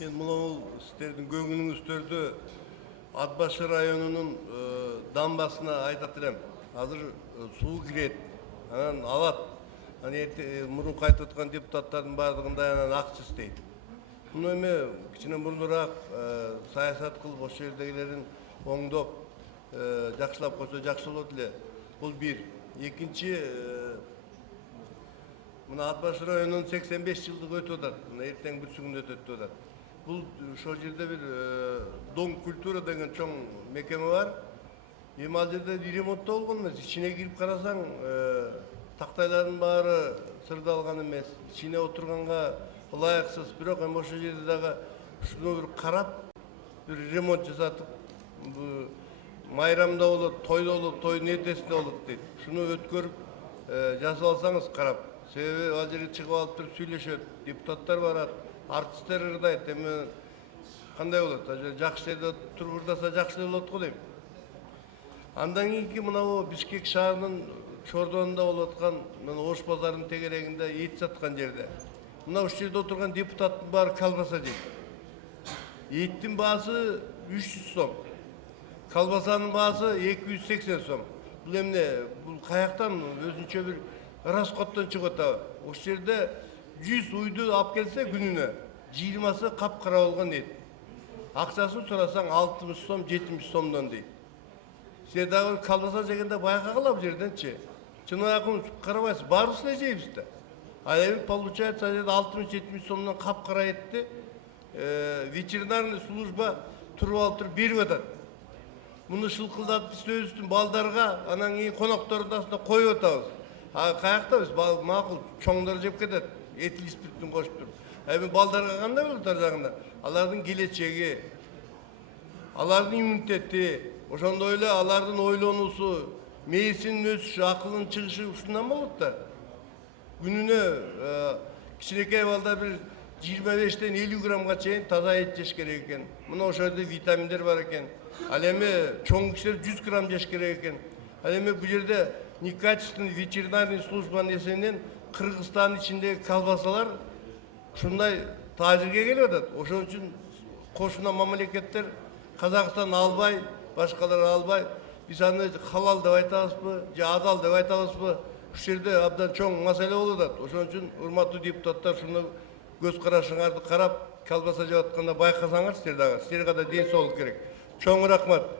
Мен бұл сіздердің көңіліңіздерді Атбашы районының дамбасына айтат элем. Азыр суу кирет, анан алат. Мурун кайтып аткан депутаттардын бардыгында анан акча istейт. Муну эми кичине мурунураак саясат кылып ошол жердегилерин оңдоп жакшылап койсо жакшы болот эле. Бул бир. Экинчи, мына Атбашы районунун 85 жылдыгы өтүп атат. Мына эртең бүрсүгүндө өтөт атат. Бул ошол жерде бир Дом культура деген чоң мекеме бар. Эми ал жерде ремонттоо болгон эмес. Ичине кирип карасаң, тактайлардын баары сырдалган эмес. Ичине отурганга ылайыксыз. Бирок эми ошол жерде дагы ушуну бир карап, бир ремонт жасатып, майрамда болот, тойдо болот, тойдун эртесинде болот дейт. Шуну өткөрүп жасап алсаңыз карап. Себеби ал жерге чыгып алып туруп сүйлөшөт, депутаттар барат, артисттер ырдайт. Эми кандай болот? Жакшы жерде туруп ырдаса жакшы болот го дейм. Андан кийинки мына Бишкек шаарынын чордонунда болуп аткан мына Ош базарынын тегерегинде эт саткан жерде. Мына ушул жерде отурган депутаттын баары колбаса жейт. Эттин баасы 300 сом. Колбасанын баасы 280 сом. Бул эмне? Бул каяктан өзүнчө бир расходтон чыгып атабы? Ошол жерде 100 уйду алып келсе күнүнө 20сы капкара болгон эт. Акчасын сурасаң 60 сом, 70 сомдон дейт. Сиз дагы колбаса жегенде байкагыла бул жерденчи. Чынакы карабайсыз, баарыбыз эле жейбиз да. А эми получается 60-70 сомдон капкара этти ветеринарный служба туруп алып туруп берип атат. Муну шылкылдатып биз өзүбүздүн балдарга, анан кийин коноктордун астына коюп атабыз. А каякта биз макул чоңдор жеп кетет, этил спиртин кошуп туруп. Эми балдарга кандай болот ар жагында? Алардын келечеги, алардын иммунитети, ошондой эле алардын ойлонуусу, мээсинин өсүшү, акылынын чыгышы ушундан болот да. Күнүнө кичинекей балдар бир 25-тен 50 граммга чейин таза эт жеш керек экен. Мына ошол жерде витаминдер бар экен. Ал эми чоң кишилер 100 грамм жеш керек экен. Ал эми бул жерде некачественный ветеринарный службанын эсебинен Кыргызстандын ичиндеги колбасалар ушундай таажирге келип атат. Ошон үчүн кошуна мамлекеттер Казакстан албай, башкалар албай, биз аны халал деп айтабызбы, же адал деп айтабызбы? Ушул жерде абдан чоң маселе болуп атат. Ошон үчүн урматтуу депутаттар, шуну көз карашыңарды карап, колбаса жеп атканда байкасаңар сиздер дагы, силерге да ден соолук керек. Чоң рахмат.